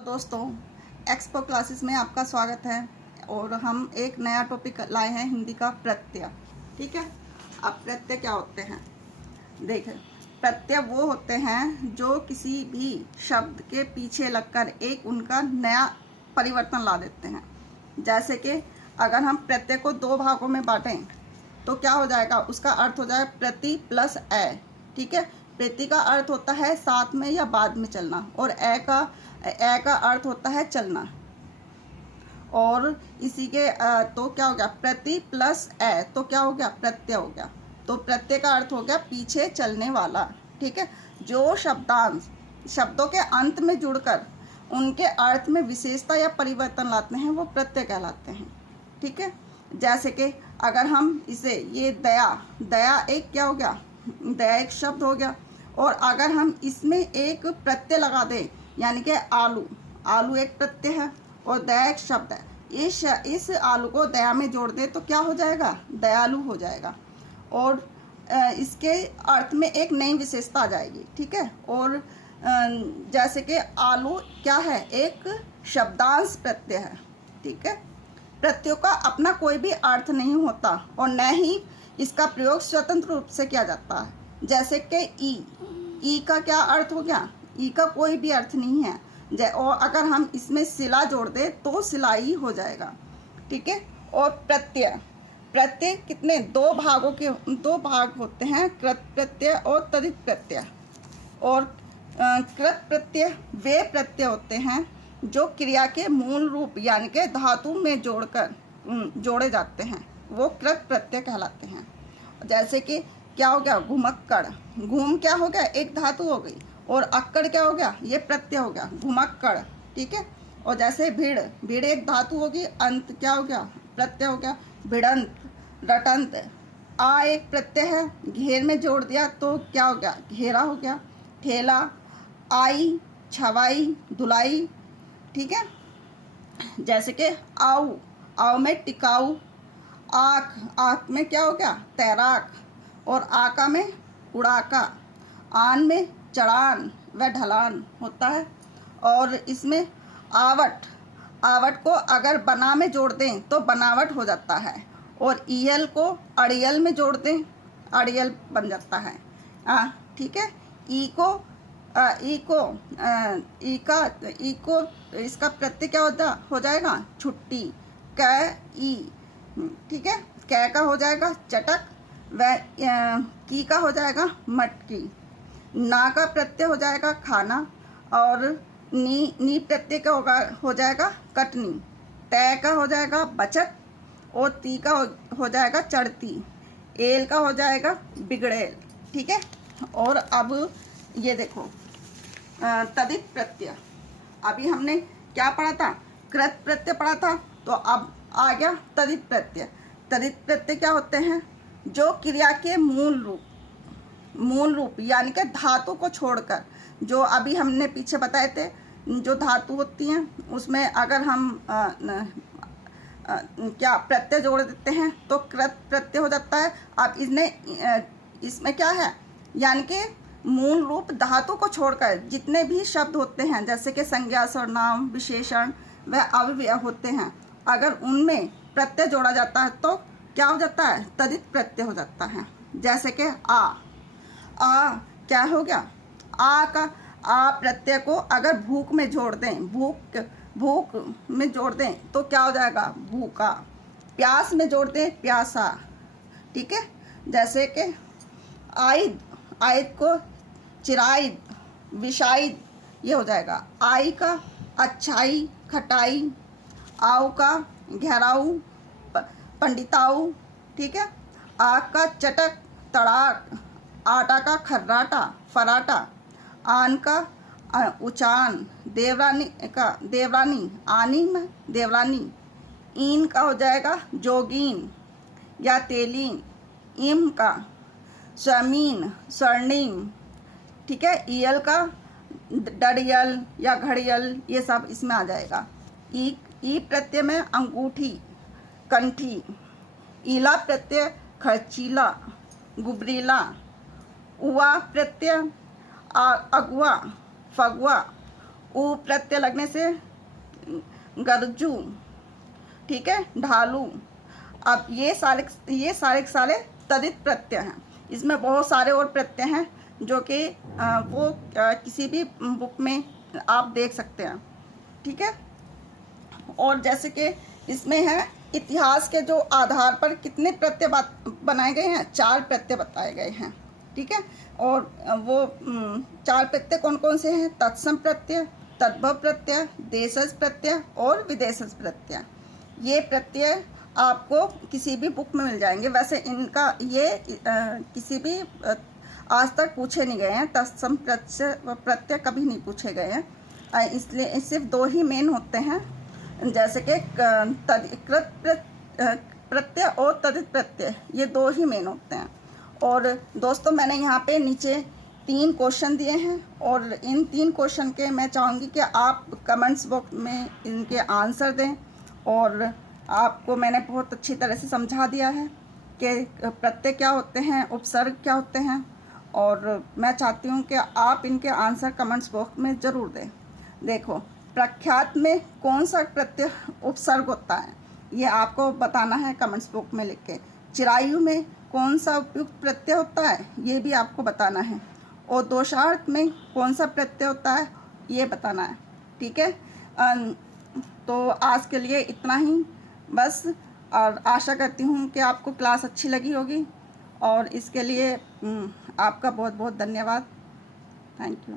दोस्तों, expo classes में आपका स्वागत है। और हम एक नया टॉपिक लाए हैं, हिंदी का प्रत्यय। ठीक है। अब प्रत्यय क्या होते हैं देखें। प्रत्यय वो होते हैं जो किसी भी शब्द के पीछे लगकर एक उनका नया परिवर्तन ला देते हैं। जैसे कि अगर हम प्रत्यय को दो भागों में बांटें तो क्या हो जाएगा, उसका अर्थ हो जाएगा प्रति प्लस ए। ठीक है। प्रति का अर्थ होता है साथ में या बाद में चलना, और ए का अर्थ होता है चलना। और इसी के तो क्या हो गया, प्रति प्लस ए तो क्या हो गया, प्रत्यय हो गया। तो प्रत्यय का अर्थ हो गया पीछे चलने वाला। ठीक है। जो शब्दांश शब्दों के अंत में जुड़कर उनके अर्थ में विशेषता या परिवर्तन लाते हैं वो प्रत्यय कहलाते हैं। ठीक है। जैसे कि अगर हम इसे ये दया एक क्या हो गया, दया एक शब्द हो गया। और अगर हम इसमें एक प्रत्यय लगा दें, यानी कि आलू एक प्रत्यय है और दया एक शब्द है, इस आलू को दया में जोड़ दें तो क्या हो जाएगा, दयालु हो जाएगा। और इसके अर्थ में एक नई विशेषता आ जाएगी। ठीक है। और जैसे कि आलू क्या है, एक शब्दांश प्रत्यय है। ठीक है। प्रत्ययों का अपना कोई भी अर्थ नहीं होता और न ही इसका प्रयोग स्वतंत्र रूप से किया जाता है। जैसे कि ई का क्या अर्थ हो गया, ई का कोई भी अर्थ नहीं है। और अगर हम इसमें सिला जोड़ दें तो सिलाई हो जाएगा। ठीक है। और प्रत्यय कितने, दो भाग होते हैं, कृत प्रत्यय और तदित प्रत्यय। और कृत प्रत्यय वे प्रत्यय होते हैं जो क्रिया के मूल रूप यानी कि धातु में जोड़े जाते हैं, वो कृत प्रत्यय कहलाते हैं। जैसे कि क्या हो गया, घुमक्कड़, घूम क्या हो गया, एक धातु हो गई, और अक्कड़ क्या हो गया, ये प्रत्यय हो गया, घुमक्कड़। ठीक है। और जैसे भीड़ एक धातु होगी, अंत क्या हो गया, प्रत्यय हो गया, भिड़ंत, रटंत। आ एक प्रत्यय है, घेर में जोड़ दिया तो क्या हो गया, घेरा हो गया। ठेला, आई, छवाई, धुलाई। ठीक है। जैसे कि आओ में टिकाऊ, आँख में क्या हो गया, तैराक, और आका में उड़ाका, आन में चढ़ान व ढलान होता है। और इसमें आवट को अगर बना में जोड़ दें तो बनावट हो जाता है, और ईयल को अड़ियल में जोड़ दें, अड़ियल बन जाता है। ठीक है। ई को इसका प्रत्यय क्या हो जाएगा, छुट्टी, ई। ठीक है। कै का हो जाएगा चटक, व की का हो जाएगा मटकी। ना का प्रत्यय हो जाएगा खाना, और नी प्रत्यय का हो जाएगा कटनी। तय का हो जाएगा बचत, और ती का हो जाएगा चढ़ती। एल का हो जाएगा बिगड़ेल। ठीक है। और अब ये देखो तदित प्रत्यय। अभी हमने क्या पढ़ा था, कृत प्रत्यय पढ़ा था, तो अब आ गया तदित प्रत्यय। तदित प्रत्यय क्या होते हैं, जो क्रिया के मूल रूप यानी कि धातु को छोड़कर, जो अभी हमने पीछे बताए थे, जो धातु होती हैं उसमें अगर हम क्या प्रत्यय जोड़ देते हैं तो कृत प्रत्यय हो जाता है। अब इसमें क्या है, यानी कि मूल रूप धातु को छोड़कर जितने भी शब्द होते हैं, जैसे कि संज्ञा, सर्वनाम, विशेषण व अव्यय होते हैं, अगर उनमें प्रत्यय जोड़ा जाता है तो क्या हो जाता है, तदित प्रत्यय हो जाता है। जैसे कि आ क्या हो गया, आ प्रत्यय को अगर भूख में जोड़ दें, भूख में जोड़ दें तो क्या हो जाएगा, भूखा। प्यास में जोड़ दें, प्यासा। ठीक है। जैसे कि आयद को चिराइद, विषाइद, ये हो जाएगा। आई का अच्छाई, खटाई। आओ का गहराऊ, पंडिताऊ। ठीक है। आग का चटक, तड़ाक। आटा का खर्राटा, फराटा। आन का उचान, देवरानी, आनी में देवरानी। ईन का हो जाएगा जोगीन या तेलीन। इम का स्वमीन, स्वर्णिम। ठीक है। ईयल का डड़ियल या घड़ियल, ये सब इसमें आ जाएगा। ई प्रत्यय में अंगूठी, कंठी। ईला प्रत्यय खर्चीला, गुबरीला। उवा प्रत्यय अगुआ, फगुआ। ऊ प्रत्यय लगने से गरजू, ठीक है, ढालू। अब ये सारे के सारे तदित प्रत्यय हैं। इसमें बहुत सारे और प्रत्यय हैं जो कि वो किसी भी बुक में आप देख सकते हैं, ठीक है। और जैसे कि इसमें है इतिहास के जो आधार पर कितने प्रत्यय बनाए गए हैं, 4 प्रत्यय बताए गए हैं, ठीक है। और वो 4 प्रत्यय कौन कौन से हैं? तत्सम प्रत्यय, तद्भव प्रत्यय, देशज प्रत्यय और विदेशज प्रत्यय। ये प्रत्यय आपको किसी भी बुक में मिल जाएंगे। वैसे इनका ये किसी भी आज तक पूछे नहीं गए हैं, तत्सम प्रत्यय कभी नहीं पूछे गए हैं। इसलिए सिर्फ 2 ही मेन होते हैं, जैसे कि तदिकृत प्रत्यय और तदित प्रत्यय, ये 2 ही मेन होते हैं। और दोस्तों मैंने यहाँ पे नीचे 3 क्वेश्चन दिए हैं और इन 3 क्वेश्चन के मैं चाहूँगी कि आप कमेंट्स बॉक्स में इनके आंसर दें। और आपको मैंने बहुत अच्छी तरह से समझा दिया है कि प्रत्यय क्या होते हैं, उपसर्ग क्या होते हैं, और मैं चाहती हूँ कि आप इनके आंसर कमेंट्स बॉक्स में ज़रूर दें। देखो, प्रख्यात में कौन सा प्रत्यय उपसर्ग होता है, ये आपको बताना है कमेंट्स बॉक्स में लिख के। चिरायु में कौन सा उपयुक्त प्रत्यय होता है, ये भी आपको बताना है। और दोषार्थ में कौन सा प्रत्यय होता है, ये बताना है, ठीक है। तो आज के लिए इतना ही बस, और आशा करती हूँ कि आपको क्लास अच्छी लगी होगी, और इसके लिए आपका बहुत बहुत धन्यवाद। Thank you.